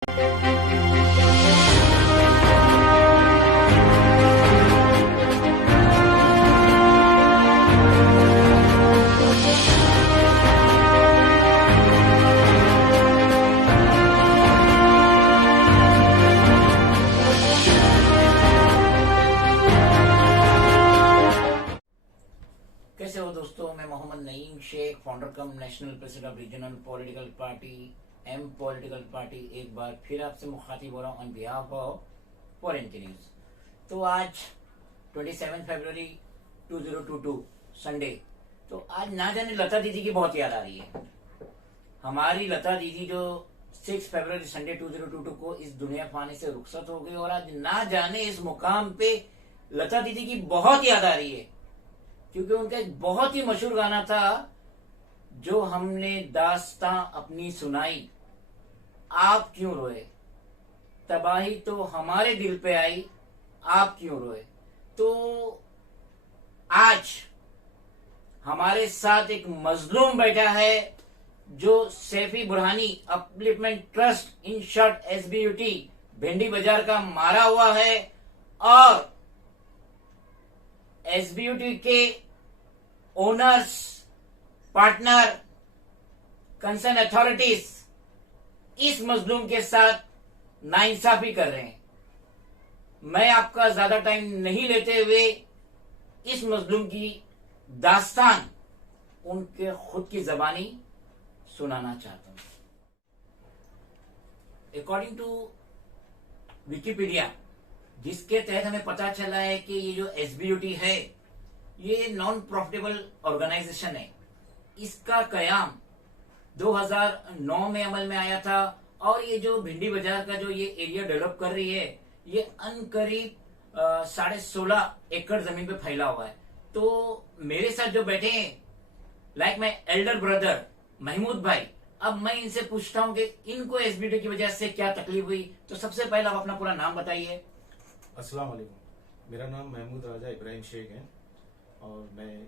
कैसे हो दोस्तों, मैं Mohammad Naeem Shaikh, founder cum national president of regional political party M political party, एक बार फिर आपसे मुखातिब हो रहा हूँ ऑन बिहाफ ऑफ फॉरेन की न्यूज। तो आज 27 फरवरी 2022 संडे। तो आज ना जाने लता दीदी की बहुत याद आ रही है। हमारी लता दीदी जो 6 फरवरी संडे 2022 को इस दुनिया फाने से रुखसत हो गई, और आज ना जाने इस मुकाम पे लता दीदी की बहुत याद आ रही है, क्योंकि उनका एक बहुत ही मशहूर गाना था, जो हमने दास्तां अपनी सुनाई, आप क्यों रोए, तबाही तो हमारे दिल पे आई, आप क्यों रोए। तो आज हमारे साथ एक मजलूम बैठा है, जो Saifee Burhani upliftment trust in short SBUT Bhendi बाजार का मारा हुआ है, और SBUT के ओनर्स, पार्टनर, कंसर्न अथॉरिटीज इस मजलूम के साथ नाइंसाफी कर रहे हैं। मैं आपका ज्यादा टाइम नहीं लेते हुए इस मजलूम की दास्तान उनके खुद की जबानी सुनाना चाहता हूं। अकॉर्डिंग टू विकिपीडिया, जिसके तहत हमें पता चला है कि ये जो SBUT है, ये नॉन प्रॉफिटेबल ऑर्गेनाइजेशन है। इसका कयाम 2009 में अमल में आया था, और ये जो भिंडी बाजार का जो ये एरिया डेवलप कर रही है, ये अनकरीब 16.5 एकड़ जमीन पे फैला हुआ है। तो मेरे साथ जो बैठे हैं, like my elder brother Mahmood भाई, अब मैं इनसे पूछता हूं कि इनको SBUT की वजह से क्या तकलीफ हुई। तो सबसे पहले आप अपना पूरा नाम बताइए। अस्सलाम वालेकुम, मेरा नाम महमूद राजा इब्राहिम शेख है, और मैं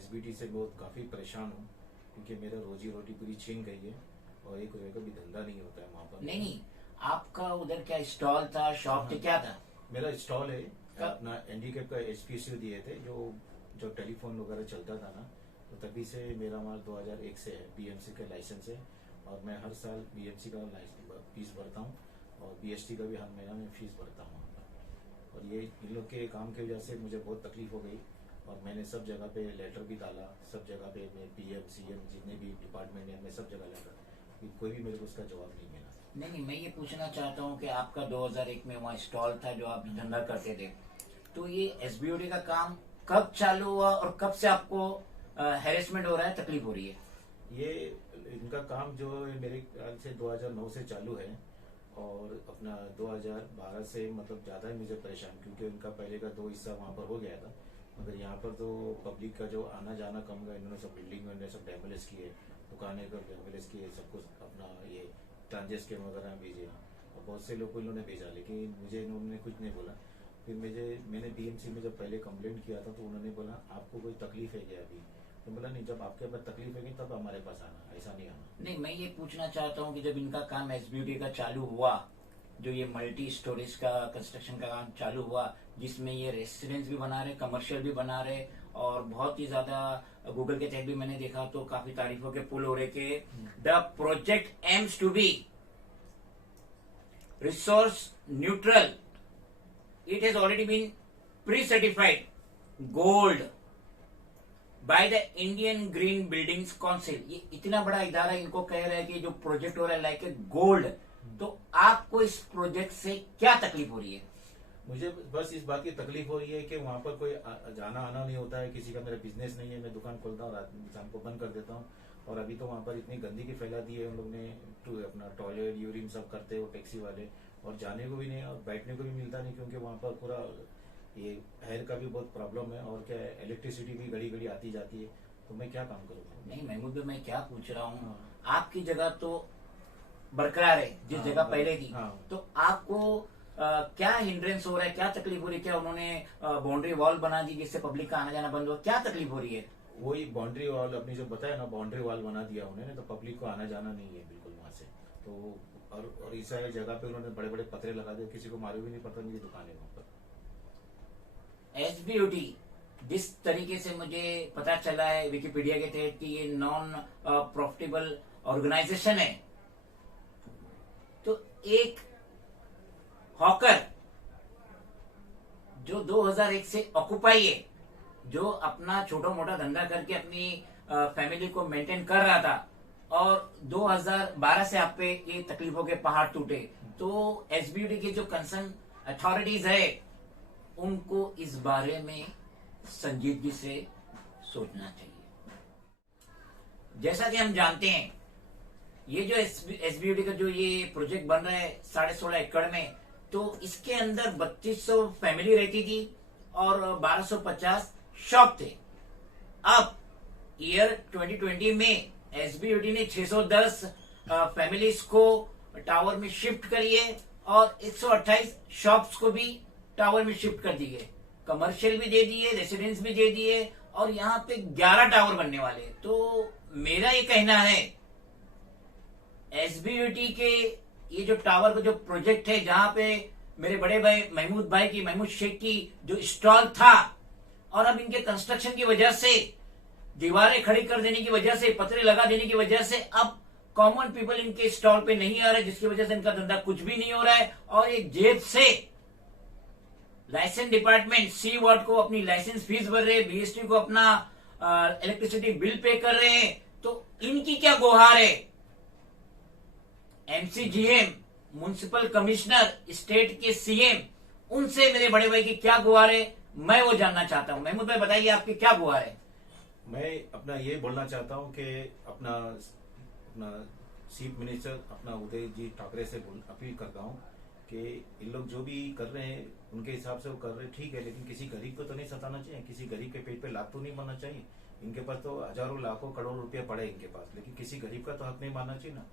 SBUT से बहुत काफ़ी परेशान हूँ, क्योंकि मेरा रोजी रोटी पूरी छीन गई है, और एक रुपये का भी धंधा नहीं होता है वहाँ पर। नहीं, आपका उधर क्या स्टॉल था, शॉप थी, क्या था? मेरा स्टॉल है, अपना हैंडीकैप का HPCU दिए थे, जो टेलीफोन वगैरह चलता था ना, तो तभी से मेरा माल 2001 से है, BMC का लाइसेंस है, और मैं हर साल BMC का फीस भरता हूँ, और BST का भी हर महीना में फीस भरता हूँ। और ये इन लोग के काम की वजह से मुझे बहुत तकलीफ हो गई, और मैंने सब जगह पे लेटर भी डाला, सब जगह पे मैं PM CM जितने भी डिपार्टमेंट है, मैं सब जगह लेटर, कोई भी मेरे को उसका जवाब नहीं मिला। नहीं, मैं ये पूछना चाहता हूँ कि आपका 2001 में वहाँ स्टॉल था जो आप धंधा करते थे, तो ये SBUT का काम कब चालू हुआ, और कब से आपको हैरेसमेंट हो रहा है, तकलीफ हो रही है? ये इनका काम जो है मेरे ख्याल से 2009 से चालू है, और अपना 2012 से मतलब ज़्यादा ही मुझे परेशान, क्योंकि उनका पहले का 2 हिस्सा वहाँ पर हो गया था, मगर यहाँ पर तो पब्लिक का जो आना जाना कम गया। इन्होंने सब बिल्डिंग में सब डैमेज किए, दुकानें को डैमेज किए, सब कुछ अपना ये ट्रांजेक्शन वगैरह भेजे, और बहुत से लोग को इन्होंने भेजा, लेकिन मुझे इन्होंने कुछ नहीं बोला। फिर मैंने BMC में जब पहले कंप्लेंट किया था, तो उन्होंने बोला आपको कोई तकलीफ है क्या अभी, तो बोला नहीं, जब आपके पास तकलीफ होगी तब हमारे पास आना, ऐसा नहीं आना। नहीं, मैं ये पूछना चाहता हूँ कि जब इनका काम SBUT का चालू हुआ, जो ये मल्टी स्टोरेज का कंस्ट्रक्शन का काम चालू हुआ, जिसमें ये रेसिडेंस भी बना रहे, कमर्शियल भी बना रहे, और बहुत ही ज्यादा गूगल के तहत भी मैंने देखा तो काफी तारीफों के पुल हो रहे के the project aims to be resource neutral, it has already been pre certified gold by the Indian green buildings council. ये इतना बड़ा इदारा इनको कह रहा है कि जो प्रोजेक्ट हो रहा है लाइक ए गोल्ड। तो आपको इस प्रोजेक्ट से क्या तकलीफ हो रही है? मुझे बस इस बात की तकलीफ हो रही है कि वहाँ पर कोई जाना आना नहीं होता है, किसी का मेरा बिजनेस नहीं है, मैं दुकान खोलता हूँ, रात शाम को बंद कर देता हूँ, और अभी तो वहाँ पर इतनी गंदगी फैला दी है उन लोग ने, अपना टॉयलेट यूरिन सब करते हो टैक्सी वाले, और जाने को भी नहीं और बैठने को भी मिलता नहीं, क्योंकि वहाँ पर पूरा ये हेयर का भी बहुत प्रॉब्लम है, और क्या इलेक्ट्रिसिटी भी घड़ी घड़ी आती जाती है, तो मैं क्या काम करूँ? नहीं महमूद भाई, मैं क्या पूछ रहा हूँ, आपकी जगह तो बरकरार है जिस जगह पहले थी, तो आपको क्या हिंड्रेंस हो रहा है, क्या तकलीफ हो रही है? क्या उन्होंने बाउंड्री वॉल बना दी जिससे पब्लिक का आना जाना बंद हो? क्या तकलीफ हो रही है? वही बाउंड्री वॉल, अपनी जो बताया ना, बाउंड्री वॉल बना दिया उन्होंने, तो पब्लिक को आना जाना नहीं है बिल्कुल वहां से। तो और ऐसा जगह पे उन्होंने बड़े बड़े पतरे लगा दिए, किसी को मालूम भी नहीं पता मेरी दुकान है वहां पर। एसबीयूटी जिस तरीके से मुझे पता चला है विकिपीडिया के तहत कि ये नॉन प्रॉफिटेबल ऑर्गेनाइजेशन है, तो एक हॉकर जो 2001 से ऑक्युपाई है, जो अपना छोटा मोटा धंधा करके अपनी फैमिली को मेंटेन कर रहा था, और 2012 से आप पे ये तकलीफों के पहाड़ टूटे, तो एसबीयूटी के जो कंसर्न अथॉरिटीज है उनको इस बारे में संजीदगी से सोचना चाहिए। जैसा कि हम जानते हैं, ये जो एसबीयूटी का जो ये प्रोजेक्ट बन रहा है 16.5 एकड़ में, तो इसके अंदर 3200 फैमिली रहती थी और 1250 शॉप थे। अब ईयर 2020 में एसबीयूटी ने 610 फैमिलीज को टावर में शिफ्ट करिए और 128 शॉप्स को भी टावर में शिफ्ट कर दिए, कमर्शियल भी दे दिए, रेसिडेंस भी दे दिए, और यहाँ पे 11 टावर बनने वाले। तो मेरा ये कहना है एसबीयूटी के ये जो टावर का जो प्रोजेक्ट है, जहां पे मेरे बड़े भाई महमूद शेख की जो स्टॉल था, और अब इनके कंस्ट्रक्शन की वजह से, दीवारें खड़ी कर देने की वजह से, पतरे लगा देने की वजह से अब कॉमन पीपल इनके स्टॉल पे नहीं आ रहे, जिसकी वजह से इनका धंधा कुछ भी नहीं हो रहा है। और एक जेब से लाइसेंस डिपार्टमेंट सी वार्ड को अपनी लाइसेंस फीस भर रहे हैं, बीएसटी को अपना इलेक्ट्रिसिटी बिल पे कर रहे हैं। तो इनकी क्या गुहार है? एमसीजीएम, म्युनिसिपल कमिश्नर, स्टेट के सीएम, उनसे मेरे बड़े भाई की क्या गुहार है, मैं वो जानना चाहता हूं। महमूद भाई बताइए आपकी क्या गुहार है? मैं अपना ये बोलना चाहता हूँ कि अपना चीफ मिनिस्टर अपना उदय जी ठाकरे से अपील करता हूँ कि इन लोग जो भी कर रहे हैं उनके हिसाब से वो कर रहे हैं, ठीक है, लेकिन किसी गरीब को तो नहीं सताना चाहिए, किसी गरीब के पेट पे लात तो नहीं मारना चाहिए। इनके पास तो हजारों लाखों करोड़ रुपया पड़े इनके पास, लेकिन किसी गरीब का तो हक नहीं मारना चाहिए ना।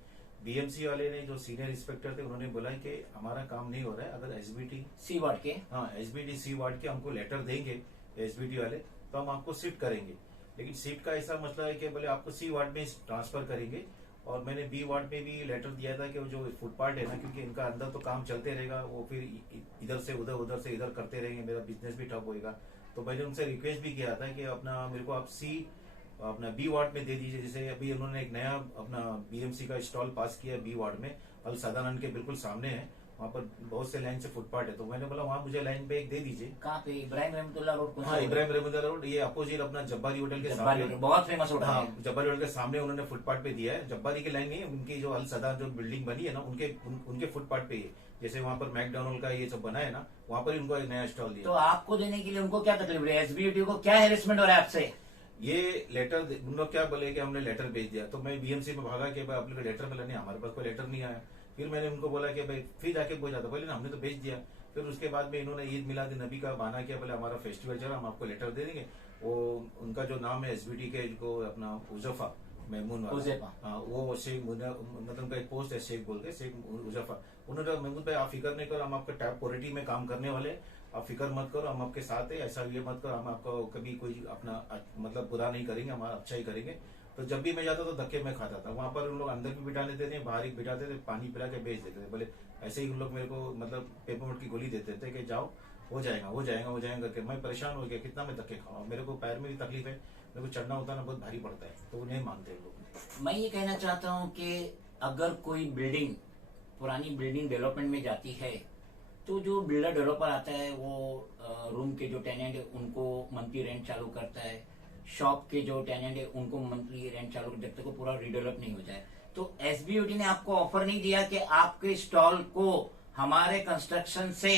बीएमसी वाले ने जो सीनियर इंस्पेक्टर थे उन्होंने बोला कि हमारा काम नहीं हो रहा है, अगर एसबीटी सी वार्ड के, हाँ एसबीटी सी वार्ड के हमको लेटर देंगे एसबीटी वाले, तो हम आपको शिफ्ट करेंगे। लेकिन शिफ्ट का ऐसा मसला है कि बोले आपको सी वार्ड में ट्रांसफर करेंगे, और मैंने बी वार्ड में भी लेटर दिया था कि वो जो फुटपाथ है ना, क्योंकि इनका अंदर तो काम चलते रहेगा, वो फिर इधर से उधर से इधर करते रहेंगे, मेरा बिजनेस भी ठप होएगा। तो मैंने उनसे रिक्वेस्ट भी किया था कि अपना मेरे को आप अपना बी वार्ड में दे दीजिए। जैसे अभी उन्होंने एक नया अपना बीएमसी का स्टॉल पास किया बी वार्ड में, अल सदानंद के बिल्कुल सामने है, वहाँ पर बहुत से लाइन से फुटपाथ है, तो मैंने बोला वहाँ मुझे लाइन पे एक दे दीजिए। कहाँ पे? इब्राहिम रहमतुल्लाह रोड? हाँ इब्राहिम रहमतुल्लाह रोड, ये अपोजिट अपना जब्बारी होटल के सामने, बहुत फेमस होटल हाँ है। जब्बारी होटल के सामने उन्होंने फुटपाथ पे दिया है। जब्बारी की लाइन नहीं है, उनकी जो अल सदा जो बिल्डिंग बनी है ना, उनके फुटपाथ पे ही है। जैसे वहाँ पर मैकडोनल्ड का ये सब बना है ना, वहाँ पर उनको एक नया स्टॉल दिया। तो आपको देने के लिए उनको क्या तकलीफ है? एसबीयूटी को क्या हेरेसमेंट हो रहा है आपसे? ये लेटर उन लोग क्या बोले कि हमने लेटर भेज दिया, तो मैं बीएमसी में भागा कि भाई आप लोग लेटर मिला नहीं, हमारे पास कोई लेटर नहीं आया। फिर मैंने उनको बोला कि भाई फिर जाके बोल जाता, बोले ना हमने तो भेज दिया। फिर उसके बाद में इन्होंने ईद मिलाद नबी का बहाना किया, बोले हमारा फेस्टिवल चला, हम आपको लेटर दे देंगे। वो उनका जो नाम है एसबीटी के, जो अपना उजफा महमूद वाला, हाँ वो शेख, मतलब उनका एक पोस्ट है शेख बोल के, शेख उजफा। उन्होंने महमूद भाई आप फिक्र नहीं करो, हम आपका टैप क्वालिटी में काम करने वाले, आप फिक्र मत करो, हम आपके साथ है, ऐसा ये मत करो, हम आपको कभी कोई अपना मतलब बुरा नहीं करेंगे, हमारा अच्छा ही करेंगे। तो जब भी मैं जाता तो धक्के में खाता था, वहां पर उन लोग अंदर भी बिठा लेते थे, बाहर ही बिठाते थे, पानी पिला के भेज देते थे। बोले ऐसे ही उन लोग मेरे को मतलब पेपरमेंट की गोली देते थे कि जाओ हो जाएगा करके। मैं परेशान हो गया, कितना मैं धक्के खाऊं, मेरे को पैर में भी तकलीफ है, मेरे को चढ़ना उतरना बहुत भारी पड़ता है, तो वो नहीं मानते लोग। मैं ये कहना चाहता हूँ कि अगर कोई बिल्डिंग, पुरानी बिल्डिंग डेवलपमेंट में जाती है, तो जो बिल्डर डेवलपर आता है वो रूम के जो टेनेंट है उनको मंथली रेंट चालू करता है, शॉप के जो टेनेंट है उनको मंथली रेंट चालू, जब तक वो पूरा रिडेवलप नहीं हो जाए। तो एसबीयूटी ने आपको ऑफर नहीं दिया कि आपके स्टॉल को हमारे कंस्ट्रक्शन से,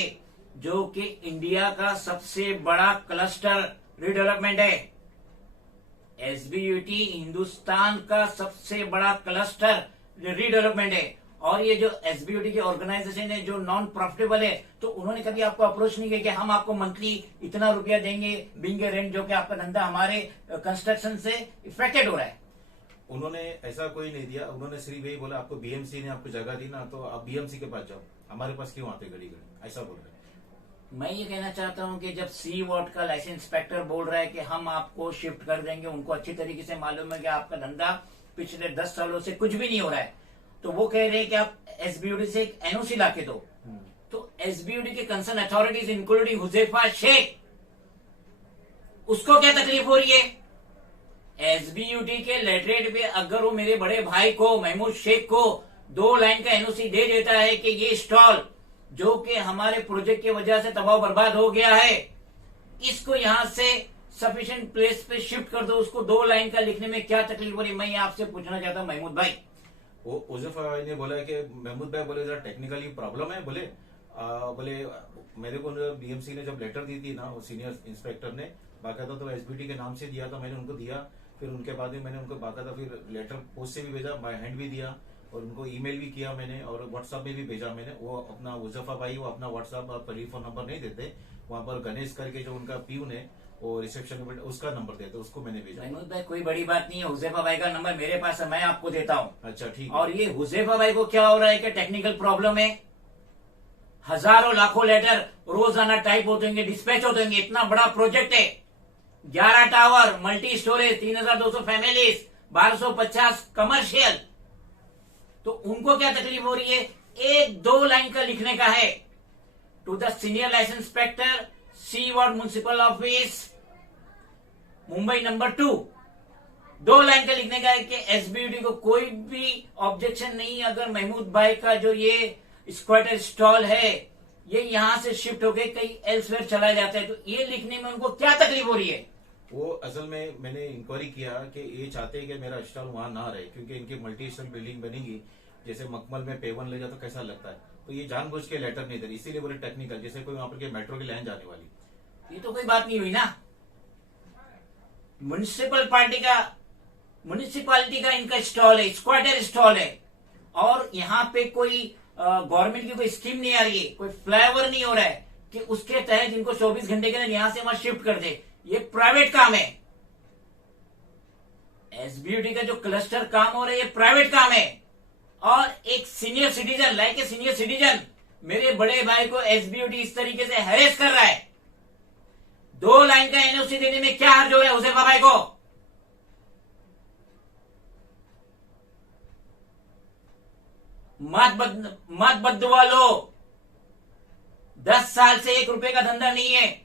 जो कि इंडिया का सबसे बड़ा क्लस्टर रिडेवलपमेंट है, एसबीयूटी हिंदुस्तान का सबसे बड़ा क्लस्टर रिडेवलपमेंट है, और ये जो एसबीयूटी की ऑर्गेनाइजेशन है जो नॉन प्रॉफिटेबल है, तो उन्होंने कभी आपको अप्रोच नहीं किया कि हम आपको मंथली इतना रुपया देंगे बिंग रेंट, जो कि आपका धंधा हमारे कंस्ट्रक्शन से इफेक्टेड हो रहा है? उन्होंने ऐसा कोई नहीं दिया, उन्होंने सिर्फ यही बोला आपको बीएमसी ने आपको जगह दी ना, तो आप बीएमसी के पास जाओ, हमारे पास क्यों आते घड़ी घड़ी, ऐसा बोल रहे हैं। मैं ये कहना चाहता हूं कि जब सी वार्ड का लाइसेंस इंस्पेक्टर बोल रहा है कि हम आपको शिफ्ट कर देंगे, उनको अच्छी तरीके से मालूम है कि आपका धंधा पिछले 10 सालों से कुछ भी नहीं हो रहा है, तो वो कह रहे हैं कि आप एसबीयूडी से एक एनओसी लाके दो, तो एसबीयूडी के concern authorities including Huzaifa Shaikh, उसको क्या तकलीफ हो रही है? एसबीयूडी के लेटरेट पे अगर वो मेरे बड़े भाई को महमूद शेख को 2 लाइन का एनओसी दे देता है कि ये स्टॉल जो कि हमारे प्रोजेक्ट की वजह से तबाह बर्बाद हो गया है, इसको यहां से सफिशिएंट प्लेस पे शिफ्ट कर दो, उसको 2 लाइन का लिखने में क्या तकलीफ हो रही? मैं आपसे पूछना चाहता हूं महमूद भाई। वो उजैफा भाई ने बोला कि महमूद भाई बोले जरा टेक्निकली प्रॉब्लम है, बोले बोले मेरे को बीएमसी ने जब लेटर दी थी ना, वो सीनियर इंस्पेक्टर ने बाकायदा तो एसबीटी के नाम से दिया था, मैंने उनको दिया, फिर उनके बाद में मैंने उनको बाकायदा फिर लेटर पोस्ट से भी भेजा, बाय हैंड भी दिया, और उनको ईमेल भी किया मैंने, और व्हाट्सएप में भी भेजा मैंने। वो अपना उजैफा भाई वो अपना व्हाट्सएप और टेलीफोन नंबर नहीं देते, वहां पर गणेश करके जो उनका पीयून है वो रिसेप्शन में उसका नंबर देते, उसको मैंने भेजा। महमूद भाई कोई बड़ी बात नहीं है, हुजैफा भाई का नंबर मेरे पास है, मैं आपको देता हूँ। अच्छा ठीक। और ये हुजैफा भाई को क्या हो रहा है कि टेक्निकल प्रॉब्लम है, हजारों लाखों लेटर रोजाना टाइप होते होंगे, डिस्पैच होते होंगे, इतना बड़ा प्रोजेक्ट है, 11 tower, multi storage, 3200 families, 1250 commercial, तो उनको क्या तकलीफ हो रही है? 1-2 लाइन का लिखने का है, to the senior licence inspector, C ward municipal office, Mumbai number 2, 2 line का लिखने का है कि एसबीयूडी को कोई भी ऑब्जेक्शन नहीं अगर महमूद भाई का जो ये स्क्वाटर स्टॉल है ये यहां से शिफ्ट होकर कहीं एल्सवेयर चला जाता है, तो ये लिखने में उनको क्या तकलीफ हो रही है? वो असल में मैंने इंक्वायरी किया कि ये चाहते हैं कि मेरा स्टॉल वहां ना रहे, क्योंकि इनकी मल्टी स्टॉल बिल्डिंग बनेगी, जैसे मकमल में पेवन ले जाए तो कैसा लगता है, तो ये जानबूझ के लेटर नहीं दे रही, इसीलिए बोले टेक्निकल, जैसे कोई वहां पर के मेट्रो की लाइन जाने वाली। ये तो कोई बात नहीं हुई ना, म्युनिसिपालिटी का इनका स्टॉल है, स्क्वाटर स्टॉल है, और यहाँ पे कोई गवर्नमेंट की कोई स्कीम नहीं आ रही है, कोई फ्लाईओवर नहीं हो रहा है कि उसके तहत इनको 24 घंटे के अंदर यहां से वहां शिफ्ट कर दे, ये प्राइवेट काम है। एसबीयूडी का जो क्लस्टर काम हो रहा है ये प्राइवेट काम है, और एक senior citizen like a senior citizen मेरे बड़े भाई को एसबीयूडी इस तरीके से हैरेस कर रहा है, 2 लाइन का एनओसी देने में क्या हर्ज हो रहा है हुजैफा भाई को? मत बददुआ लो, 10 साल से 1 रुपए का धंधा नहीं है,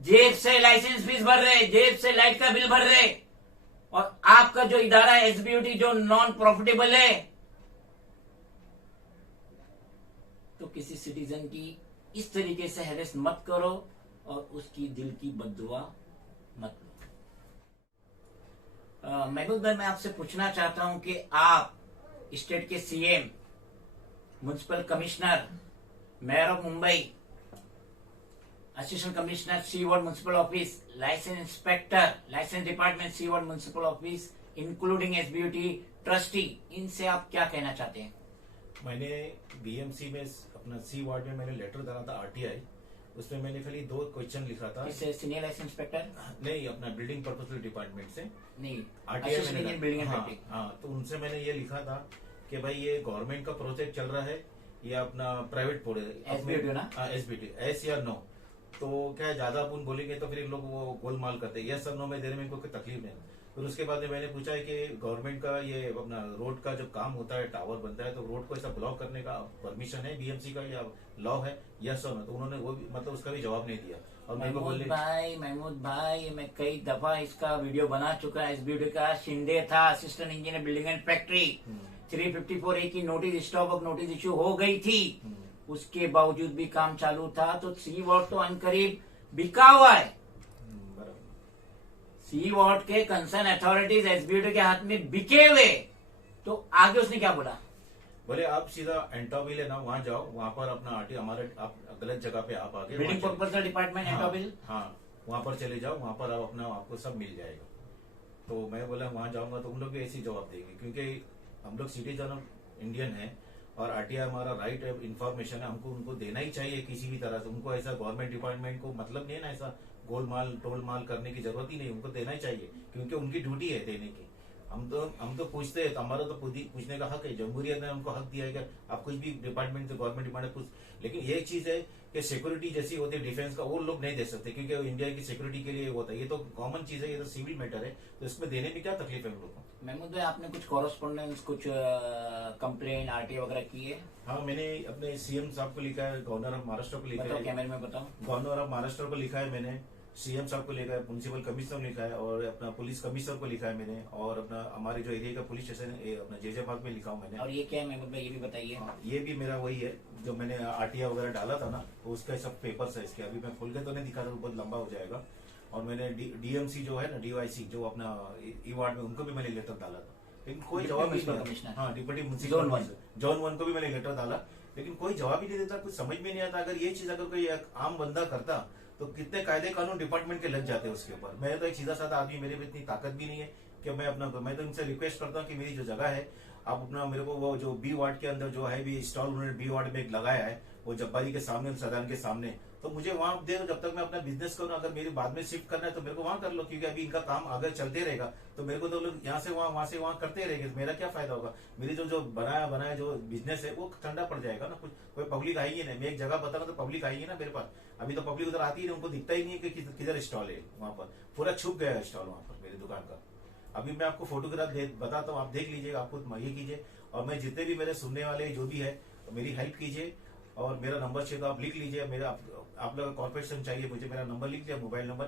जेब से लाइसेंस फीस भर रहे, जेब से लाइट का बिल भर रहे, और आपका जो इदारा है एसबीयूडी जो नॉन प्रॉफिटेबल है, तो किसी सिटीजन की इस तरीके से हैरेस मत करो और उसकी दिल की बद्दुआ मत लो। महबूब भाई, मैं आपसे पूछना चाहता हूं कि आप स्टेट के CM, municipal commissioner, mayor of Mumbai, assistant commissioner C ward municipal office, licence inspector, licence department C ward municipal office, including SBUT trustee, इनसे आप क्या कहना चाहते हैं? मैंने बीएमसी में अपना सी वार्ड में मैंने लेटर डाला था आरटीआई, उसमें मैंने खाली 2 क्वेश्चन लिखा था। किससे? Senior licence inspector? नहीं, अपना बिल्डिंग पर्पस डिपार्टमेंट से। नहीं, आरटीआई मैंने बिल्डिंग एंड हाँ, बिल्डिंग। हाँ, तो उनसे मैंने ये लिखा था कि भाई ये गवर्नमेंट का प्रोजेक्ट चल रहा है या अपना प्राइवेट SBUT ना? एसबीटी, एस या नो, तो क्या है, ज्यादा अपन बोलेंगे तो फिर इन लोग वो गोलमाल करते हैं, यस और नो में देने में इनको कोई तकलीफ नहीं। फिर उसके बाद में मैंने पूछा है कि गवर्नमेंट का ये अपना रोड का जब काम होता है, टावर बनता है, तो रोड को ऐसा ब्लॉक करने का परमिशन है बीएमसी का या लॉ है, यस और नो, तो उन्होंने वो भी मतलब उसका भी जवाब नहीं दिया। और मेरे को बोलने महमूद भाई, मैं कई दफा इसका वीडियो बना चुका, एसबीयूटी का शिंदे था assistant engineer building and factory, 354A की notice, stop of notice issue हो गई थी, उसके बावजूद भी काम चालू था, तो सी वार्ड तो अनकरीब बिका हुआ है। सी वार्ड के कंसर्न अथॉरिटीज एसबीयूटी के हाथ में बिके हुए, तो आगे उसने क्या बोला? बोले आप सीधा एंटोबिल है ना, वहाँ जाओ, वहाँ पर अपना आरटी हमारे, आप गलत जगह पे आप आगे, बिल्डिंग प्रपोजल डिपार्टमेंट एंटोबिल, हाँ, वहाँ पर चले जाओ, वहाँ पर आप अपना आपको सब मिल जाएगा। तो मैं बोला वहाँ जाऊंगा तो उन लोग भी ऐसी जवाब देंगे, क्योंकि हम लोग सिटीजन ऑफ इंडियन है और आरटीआई हमारा राइट है, इन्फॉर्मेशन है, हमको उनको देना ही चाहिए किसी भी तरह से। उनको ऐसा गवर्नमेंट डिपार्टमेंट को मतलब नहीं है ना, ऐसा गोलमाल टोलमाल करने की जरूरत ही नहीं, उनको देना ही चाहिए, क्योंकि उनकी ड्यूटी है देने की। हम तो पूछते हैं, तो हमारा तो पूछने का हक है, जमहूरियत ने हमको हक दिया है कि आप कुछ भी डिपार्टमेंट से, गवर्नमेंट डिपार्टमेंट पूछ, लेकिन ये चीज है कि सिक्योरिटी जैसी होती है डिफेंस का, वो लोग नहीं दे सकते, क्योंकि इंडिया की सिक्योरिटी के लिए होता है, ये तो कॉमन चीज है, ये तो सिविल मैटर है, तो इसमें देने में क्या तकलीफ है हम लोग को? महमूद भाई, आपने कुछ कॉरेस्पॉन्डेंस, कुछ कंप्लेन आरटीआई वगैरह की है? हाँ, मैंने अपने सीएम साहब को लिखा है, गवर्नर ऑफ महाराष्ट्र को लिखा बताओ, है, कैमरे में बताओ। गवर्नर ऑफ महाराष्ट्र को लिखा है मैंने, सीएम साहब को लिखा है, म्युनिसिपल कमिश्नर लिखा है, और अपना पुलिस कमिश्नर को लिखा है मैंने, और अपना हमारे जो एरिया का पुलिस स्टेशन है अपना जैजाबाद में लिखा हूँ मैंने। और ये क्या है महमूद भाई, ये भी बताइए। हाँ, ये भी मेरा वही है जो मैंने आरटीआई वगैरह डाला था ना, तो उसका सब पेपर्स है इसके। अभी मैं खोल के तो नहीं दिखा, तो बहुत लंबा हो जाएगा। और मैंने डीएमसी जो है ना, डीवाईसी जो अपना ई वार्ड में, उनको भी मैंने लेटर डाला था, लेकिन कोई जवाब नहीं म्युनिसिपल दिया। कमिश्नर। हाँ, deputy zone municipal one. Zone 1 को भी मैंने लेटर डाला, लेकिन कोई जवाब ही नहीं देता। कुछ समझ में नहीं आता। अगर ये चीज अगर कोई एक आम बंदा करता तो कितने कायदे कानून डिपार्टमेंट के लग जाते उसके ऊपर। मैं तो एक सीधा साधा आदमी, मेरे में इतनी ताकत भी नहीं है कि मैं तो इनसे रिक्वेस्ट करता हूँ कि मेरी जो जगह है, आप अपना मेरे को वो जो बी वार्ड के अंदर जो है भी स्टॉल उन्होंने बी वार्ड में एक लगाया है, वो जब्बारी के सामने, सदन के सामने, तो मुझे वहां दे दो। जब तक मैं अपना बिजनेस करूँ, अगर मेरी बाद में शिफ्ट करना है तो मेरे को वहां कर लो, क्योंकि अभी इनका काम अगर चलते रहेगा तो मेरे को तो लोग यहाँ से वहां करते रहेंगे, मेरा क्या फायदा होगा। मेरी जो बनाया जो बिजनेस है वो ठंडा पड़ जाएगा ना। कुछ कोई पब्लिक आएगी नहीं। मैं एक जगह बता रहा हूँ तो पब्लिक आएगी ना मेरे पास। अभी तो पब्लिक उधर आती ही नहीं, उनको दिखता ही नहीं है कि किधर स्टॉल है। वहां पर पूरा छुप गया है स्टॉल वहां पर मेरी दुकान का। अभी मैं आपको फोटोग्राफ बताता हूँ, आप देख लीजिएगा, आपको ये कीजिए। और मैं जितने भी मेरे सुनने वाले जो भी है, मेरी हेल्प कीजिए। और मेरा नंबर चाहिए तो आप लिख लीजिए। मेरा आप लोग कॉर्पोरेशन चाहिए मुझे, मेरा नंबर लिख लिया, मोबाइल नंबर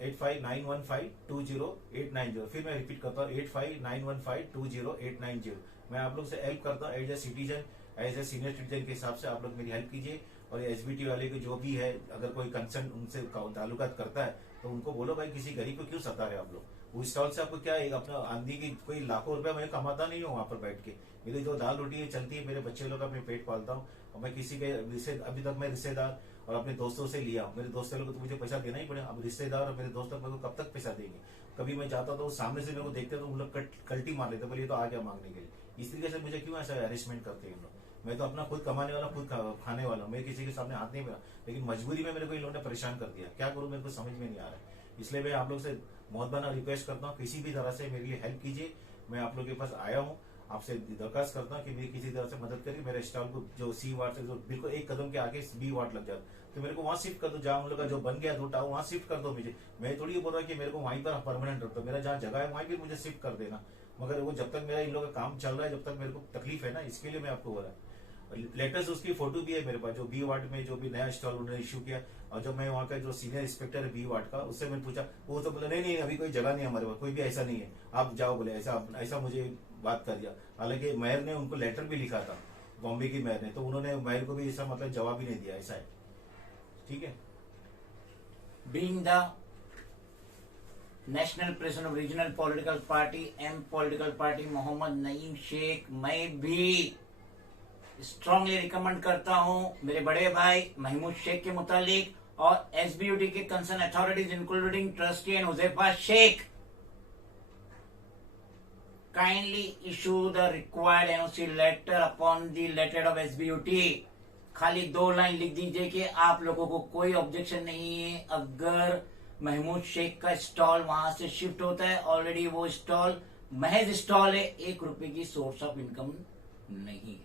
8591520890। फिर मैं रिपीट करता हूँ 8591520890। मैं आप लोग से हेल्प करता हूँ as a citizen, as a senior citizen के हिसाब से आप लोग मेरी हेल्प कीजिए। और एसबीटी वाले के जो भी है, अगर कोई कंसर्न उनसे ताल्लुकात करता है तो उनको बोलो भाई किसी गरीब को क्यों सता रहे आप लोग। उस स्टॉल से आपको क्या है, अपना आंधी की कोई लाखों रुपया मैं कमाता नहीं हूँ वहां पर बैठ के। मेरी जो दाल रोटी है चलती है, मेरे बच्चे लोग का मैं पेट पालता हूँ। और मैं किसी के अभी तक मैं रिश्तेदार और अपने दोस्तों से लिया। मेरे दोस्तों लोग तो मुझे पैसा देना ही पड़ेगा। अब रिश्तेदार और मेरे दोस्त लोग मेरे को कब तक पैसा देंगे। कभी मैं जाता तो सामने से मेरे को देखते तो उन लोग कल्टी मार लेते, बोले तो आ गया मांगने के लिए। इस तरीके से मुझे क्यों ऐसा अरेस्टमेंट करते हैं इन लोग। मैं तो अपना खुद कमाने वाला, खुद खाने वाला, मैं किसी के सामने हाथ नहीं मिला, लेकिन मजबूरी में मेरे को इन लोगों ने परेशान कर दिया। क्या करूं, मेरे को समझ में नहीं आ रहा है। इसलिए मैं आप लोग से बहुत बड़ा रिक्वेस्ट करता हूँ, किसी भी तरह से मेरे लिए हेल्प कीजिए। मैं आप लोग के पास आया हूँ, आपसे दरखास्त करता हूँ कि मेरी किसी तरह से मदद करिए। मेरे स्टॉल को जो सी वार्ड से जो बिल्कुल एक कदम के आगे बी वार्ड लग जाता, तो मेरे को वहां शिफ्ट कर दो। जहां उन लोग का जो बन गया दो टावर, वहां शिफ्ट कर दो मुझे। मैं थोड़ी ये बोल रहा हूँ कि मेरे को वहीं पर परमानेंट रखो। मेरा जहाँ जगह है वहीं पर मुझे शिफ्ट कर देना, मगर वो जब तक मेरा इन लोगों का काम चल रहा है, जब तक मेरे को तकलीफ है ना, इसके लिए मैं आपको बोला। लेटेस्ट उसकी फोटो भी है मेरे पास, जो बी वार्ड में जो भी नया स्टॉल उन्होंने इश्यू किया। और जब मैं वहाँ का जो सीनियर इंस्पेक्टर है बी वार्ड का, उससे मैंने पूछा, वो तो बोला नहीं अभी कोई जगह नहीं हमारे पास, कोई भी ऐसा नहीं है, आप जाओ बोले। ऐसा मुझे बात कर दिया। हालांकि मेयर ने उनको लेटर भी लिखा था, बॉम्बे की मेयर ने, तो उन्होंने मेयर को भी ऐसा मतलब जवाब ही नहीं दिया। ऐसा है, ठीक है। Being the national president of regional political party M political party Mohammad Naeem Shaikh, मैं भी स्ट्रांगली रिकमेंड करता हूं मेरे बड़े भाई महमूद शेख के मुतालिक और एसबीयूटी के concern authorities including trustee and Huzaifa Shaikh, kindly issue the required NOC letter upon the letter of SBUT. खाली 2 लाइन लिख दीजिए कि आप लोगों को कोई ऑब्जेक्शन नहीं है अगर महमूद शेख का स्टॉल वहां से शिफ्ट होता है। ऑलरेडी वो स्टॉल महज स्टॉल है, 1 रुपए की सोर्स ऑफ इनकम नहीं है।